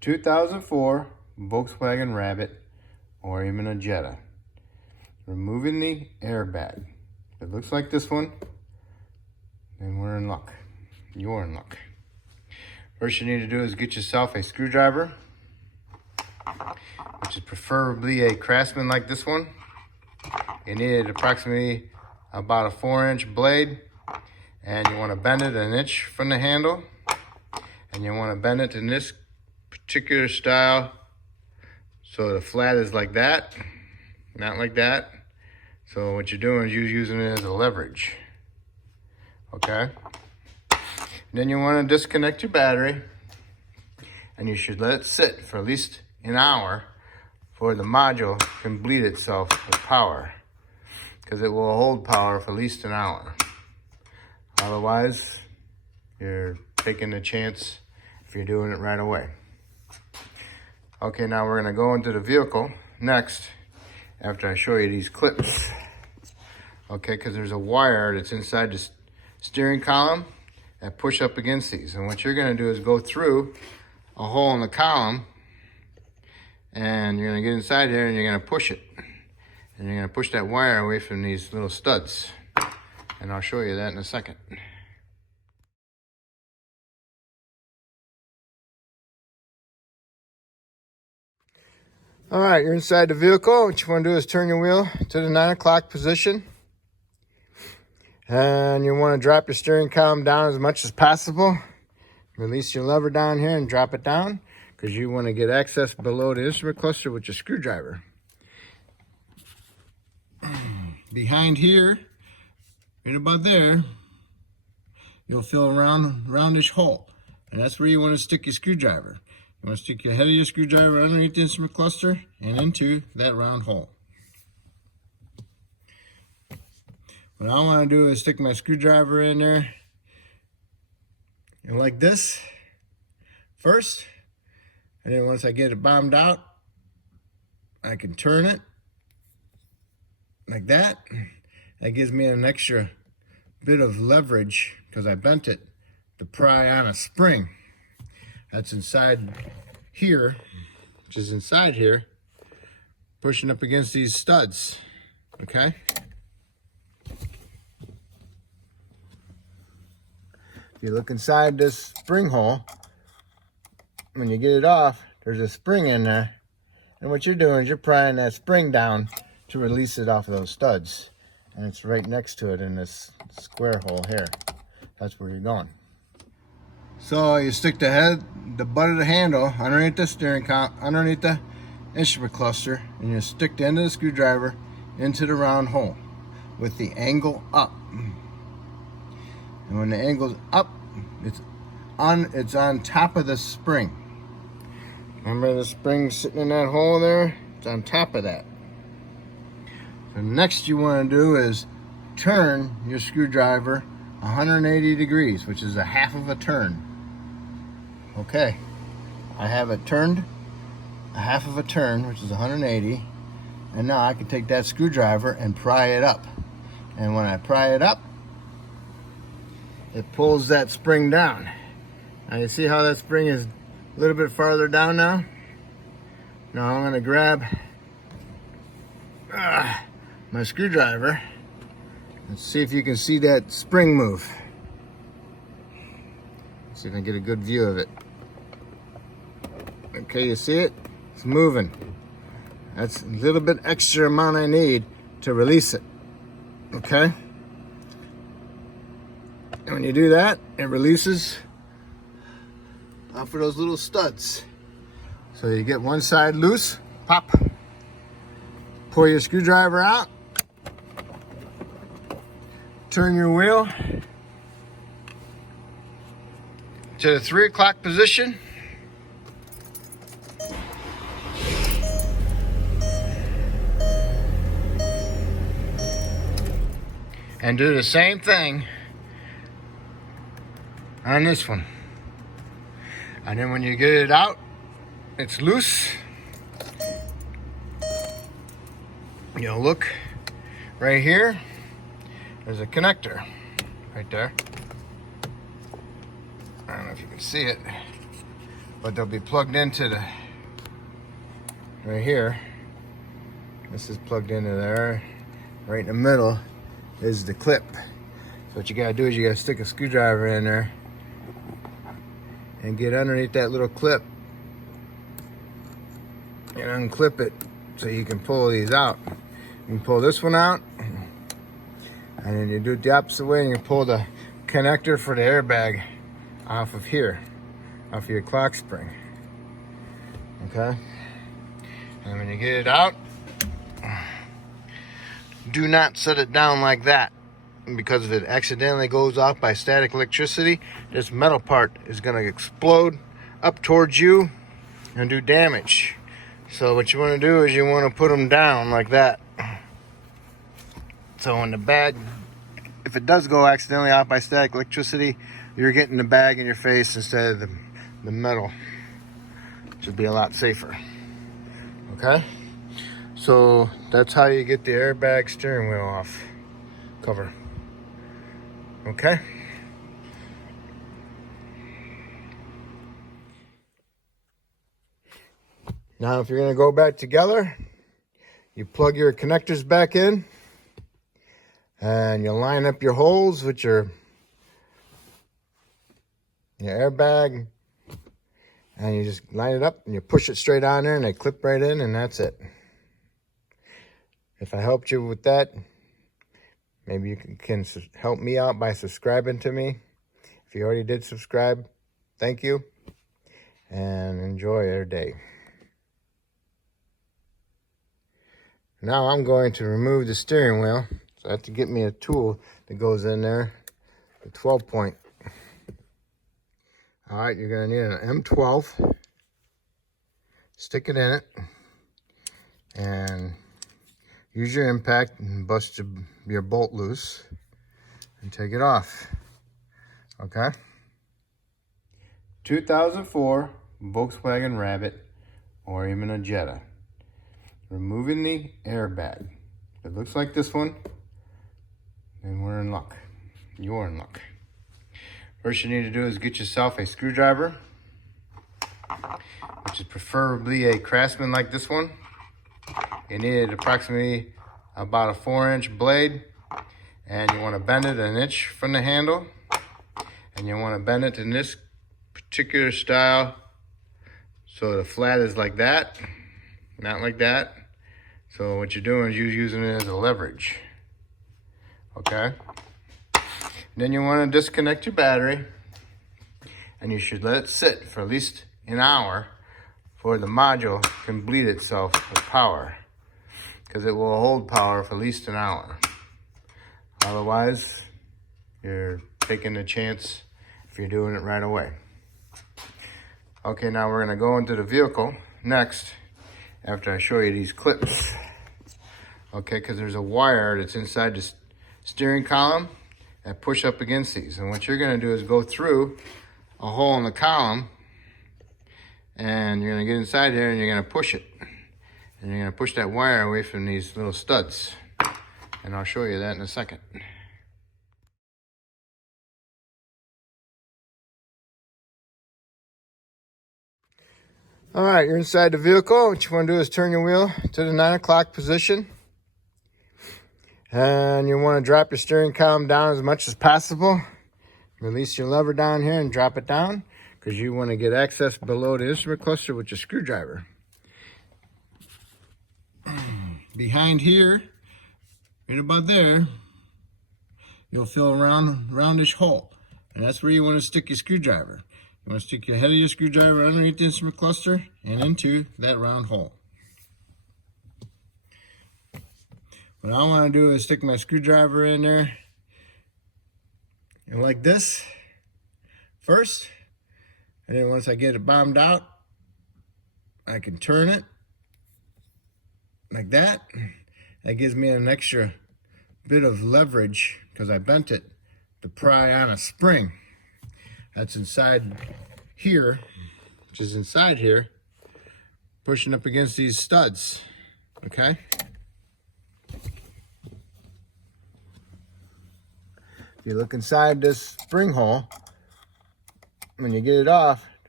2004 Volkswagen Rabbit or even a Jetta. Removing the airbag. If it looks like this one, then we're in luck. You're in luck. First you need to do is get yourself a screwdriver, which is preferably a Craftsman like this one. You need approximately about a 4-inch blade, and you want to bend it an inch from the handle, and you want to bend it in this particular style so the flat is like that, not like that. So what you're doing is you're using it as a leverage. Okay? Then you want to disconnect your battery, and you should let it sit for at least an hour before the module can bleed itself with power, because it will hold power for at least an hour. Otherwise, you're taking a chance if you're doing it right away. Okay, now we're going to go into the vehicle next after I show you these clips. Okay, because there's a wire that's inside the steering column that push up against these. And what you're going to do is go through a hole in the column, and you're going to get inside there and you're going to push it. And you're going to push that wire away from these little studs. And I'll show you that in a second. All right, you're inside the vehicle. What you want to do is turn your wheel to the 9 o'clock position. And you want to drop your steering column down as much as possible. Release your lever down here and drop it down, because you want to get access below the instrument cluster with your screwdriver. Behind here, right about there, you'll feel a roundish hole. And that's where you want to stick your screwdriver. You want to stick your head of your screwdriver underneath the instrument cluster and into that round hole. What I want to do is stick my screwdriver in there, and like this first, and then once I get it bombed out, I can turn it like that. That gives me an extra bit of leverage, because I bent it, to pry on a spring that's inside here, which is inside here, pushing up against these studs. Okay? If you look inside this spring hole, when you get it off, there's a spring in there. And what you're doing is you're prying that spring down to release it off of those studs. And it's right next to it in this square hole here. That's where you're going. So you stick the butt of the handle underneath the steering column, underneath the instrument cluster, and you stick the end of the screwdriver into the round hole with the angle up. And when the angle's up, it's on top of the spring. Remember the spring sitting in that hole there? It's on top of that. So next you want to do is turn your screwdriver 180 degrees, which is a half of a turn. Okay, I have it turned a half of a turn, which is 180. And now I can take that screwdriver and pry it up. And when I pry it up, it pulls that spring down. Now you see how that spring is a little bit farther down now? Now I'm going to grab my screwdriver. Let's see if you can see that spring move. Let's see if I can get a good view of it. Okay, you see it? It's moving. That's a little bit extra amount I need to release it. Okay? And when you do that, it releases off of those little studs. So you get one side loose, pop, pull your screwdriver out, turn your wheel to the 3 o'clock position, and do the same thing on this one. And then when you get it out, it's loose. You'll look right here. There's a connector right there. I don't know if you can see it. but they'll be plugged into the right here. This is plugged into there. Right in the middle is the clip. So what you gotta do is you gotta stick a screwdriver in there and get underneath that little clip and unclip it so you can pull these out. You can pull this one out, and then you do it the opposite way and you pull the connector for the airbag off of here, off of your clock spring. Okay? And when you get it out, do not set it down like that, because if it accidentally goes off by static electricity, this metal part is going to explode up towards you and do damage. So what you want to do is you want to put them down like that. So when the bag, if it does go accidentally off by static electricity, you're getting the bag in your face instead of the metal. It should be a lot safer. Okay? So that's how you get the airbag steering wheel off cover. Okay? Now if you're going to go back together, you plug your connectors back in and you line up your holes with your airbag, and you just line it up and you push it straight on there and they clip right in, and that's it. If I helped you with that, maybe you can help me out by subscribing to me. If you already did subscribe, thank you, and enjoy your day. Now I'm going to remove the steering wheel. So I have to get me a tool that goes in there, the 12 point. All right, you're gonna need an M12. Stick it in it and use your impact and bust your bolt loose and take it off. Okay? 2004 Volkswagen Rabbit or even a Jetta. Removing the airbag. If it looks like this one, then we're in luck. You're in luck. First you need to do is get yourself a screwdriver, which is preferably a Craftsman like this one. You need approximately about a 4-inch blade, and you want to bend it an inch from the handle, and you want to bend it in this particular style so the flat is like that, not like that. So what you're doing is you're using it as a leverage. Okay? Then you want to disconnect your battery, and you should let it sit for at least an hour before the module can bleed itself with power, because it will hold power for at least an hour. Otherwise, you're taking a chance if you're doing it right away. Okay, now we're going to go into the vehicle next after I show you these clips. Okay, because there's a wire that's inside the steering column that push up against these. And what you're going to do is go through a hole in the column, and you're going to get inside there and you're going to push it. And you're going to push that wire away from these little studs. And I'll show you that in a second. All right, you're inside the vehicle. What you want to do is turn your wheel to the 9 o'clock position. And you want to drop your steering column down as much as possible. Release your lever down here and drop it down, because you want to get access below the instrument cluster with your screwdriver. Behind here, right about there, you'll feel a roundish hole. And that's where you want to stick your screwdriver. You want to stick your head of your screwdriver underneath the instrument cluster and into that round hole. What I want to do is stick my screwdriver in there, and like this first, and then once I get it bombed out, I can turn it like that. That gives me an extra bit of leverage, because I bent it to pry on a spring that's inside here, which is inside here, pushing up against these studs. Okay? If you look inside this spring hole, when you get it off,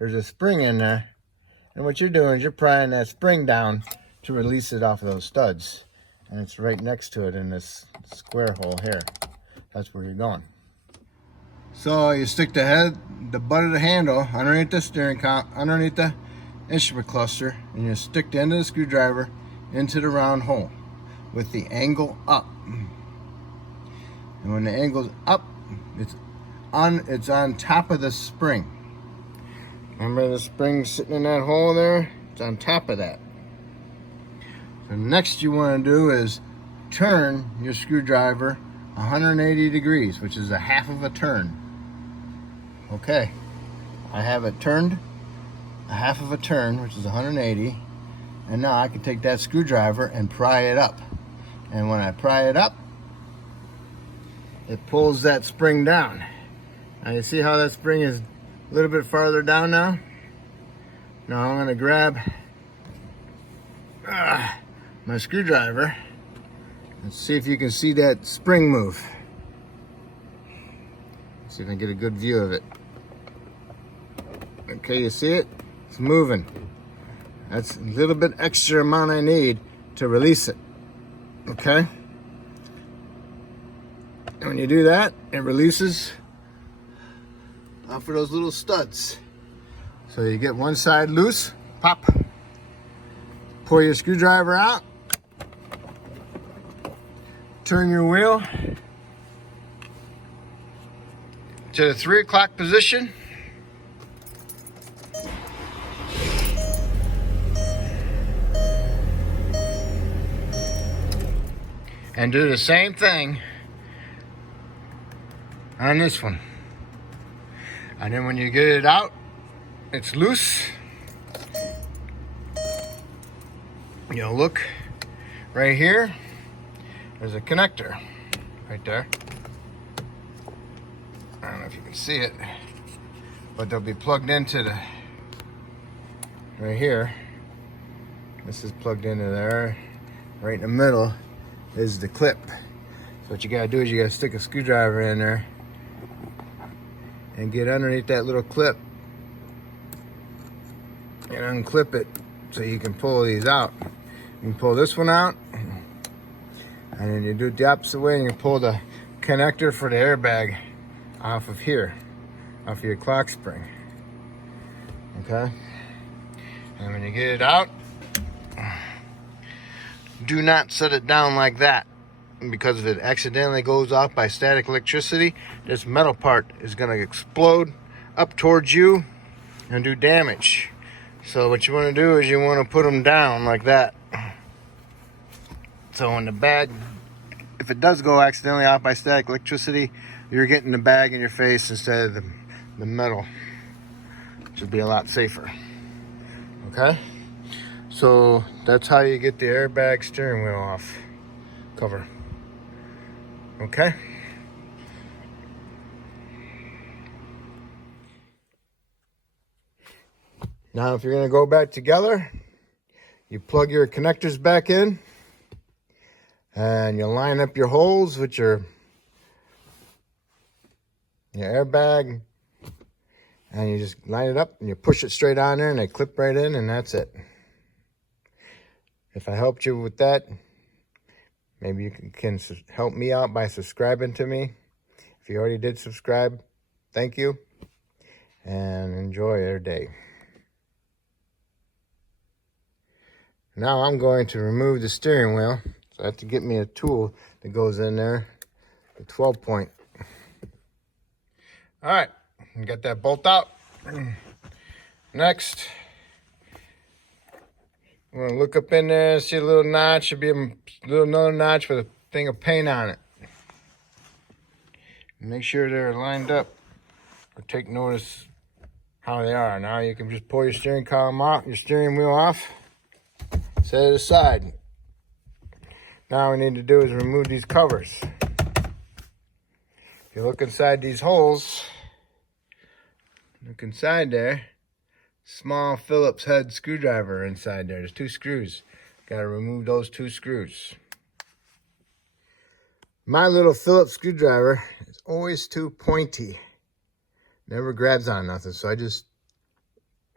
there's a spring in there. And what you're doing is you're prying that spring down to release it off of those studs. And it's right next to it in this square hole here. That's where you're going. So you stick the butt of the handle underneath the steering column, underneath the instrument cluster, and you stick the end of the screwdriver into the round hole with the angle up. And when the angle's up, it's on top of the spring. Remember the spring sitting in that hole there? It's on top of that. So next you want to do is turn your screwdriver 180 degrees, which is a half of a turn. Okay, I have it turned a half of a turn, which is 180, and now I can take that screwdriver and pry it up. And when I pry it up, it pulls that spring down. Now you see how that spring is a little bit farther down now? Now I'm going to grab my screwdriver and see if you can see that spring move. Let's see if I can get a good view of it. Okay, you see it? It's moving. That's a little bit extra amount I need to release it. Okay? And when you do that, it releases off of those little studs. So you get one side loose, pop, pull your screwdriver out, turn your wheel to the 3 o'clock position. And do the same thing on this one. And then when you get it out, it's loose. You'll look right here. There's a connector right there. I don't know if you can see it, but they'll be plugged into the right here. This is plugged into there. Right in the middle is the clip. So what you gotta do is you gotta stick a screwdriver in there and get underneath that little clip and unclip it so you can pull these out. You can pull this one out, and then you do it the opposite way and you pull the connector for the airbag off of here, off of your clock spring. Okay? And when you get it out, do not set it down like that, because if it accidentally goes off by static electricity, this metal part is going to explode up towards you and do damage. So what you want to do is you want to put them down like that. So in the bag, if it does go accidentally off by static electricity, you're getting the bag in your face instead of the metal, which would be a lot safer. Okay? So that's how you get the airbag steering wheel off cover. Okay? Now if you're going to go back together, you plug your connectors back in and you line up your holes with your airbag, and you just line it up and you push it straight on there and they clip right in, and that's it. If I helped you with that, maybe you can help me out by subscribing to me. If you already did subscribe, thank you, and enjoy your day. Now I'm going to remove the steering wheel. So I have to get me a tool that goes in there, the 12 point. All right, get that bolt out. Next, we're gonna look up in there, see a little notch. Should be another notch with a thing of paint on it. Make sure they're lined up, or take notice how they are. Now you can just pull your steering column out, your steering wheel off, set it aside. Now what we need to do is remove these covers. If you look inside these holes, look inside there, small Phillips head screwdriver inside there. There's 2 screws. Got to remove those 2 screws. My little Phillips screwdriver is always too pointy. Never grabs on nothing, so I just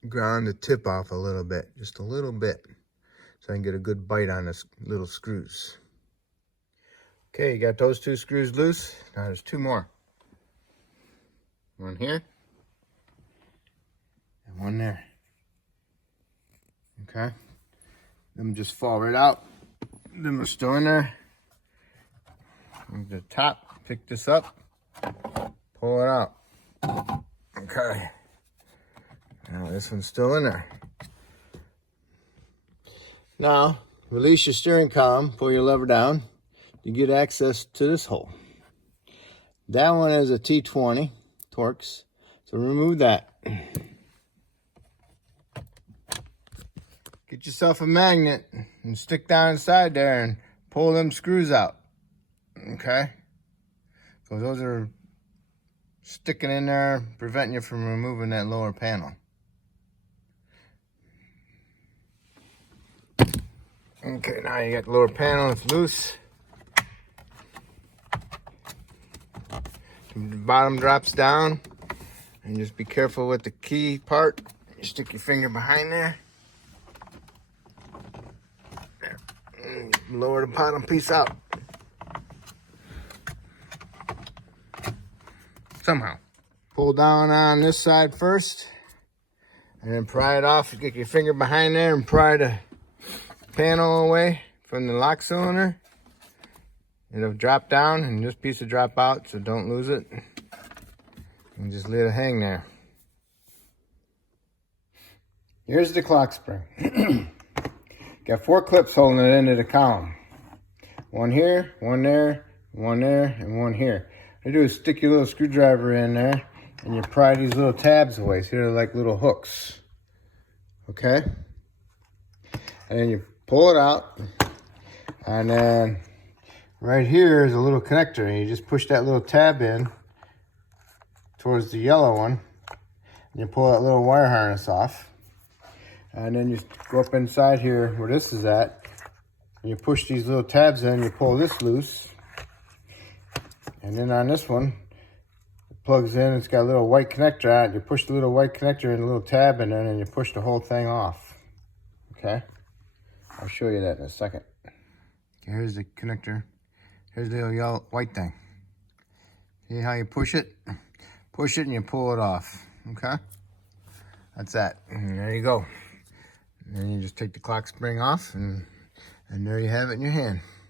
ground the tip off a little bit, just a little bit, so I can get a good bite on this little screws. Okay, you got those 2 screws loose. Now there's 2 more. One here and one there. Okay, them just fall right out. Them are still in there. From the top, pick this up, pull it out. Okay, now this one's still in there. Now release your steering column, pull your lever down to get access to this hole. That one is a T20 Torx, so remove that. Get yourself a magnet and stick down inside there and pull them screws out. Okay? So those are sticking in there, preventing you from removing that lower panel. Okay, now you got the lower panel, it's loose. The bottom drops down, and just be careful with the key part. You stick your finger behind there. There. Lower the bottom piece out. Somehow. Pull down on this side first, and then pry it off. You get your finger behind there and pry the panel away from the lock cylinder. It'll drop down and this piece will drop out, so don't lose it. And just let it hang there. Here's the clock spring. Got 4 clips holding it into the column. One here, one there, and one here. What you do is stick your little screwdriver in there and you pry these little tabs away. See, they're like little hooks. Okay? And then you pull it out, and then right here is a little connector, and you just push that little tab in towards the yellow one, and you pull that little wire harness off, and then you go up inside here where this is at, and you push these little tabs in, you pull this loose, and then on this one, it plugs in, it's got a little white connector on it, you push the little white connector and a little tab in there, and you push the whole thing off. Okay? I'll show you that in a second. Here's the connector. Here's the little yellow, white thing. See how you push it? Push it and you pull it off, okay? That's that, and there you go. And then you just take the clock spring off, and there you have it in your hand.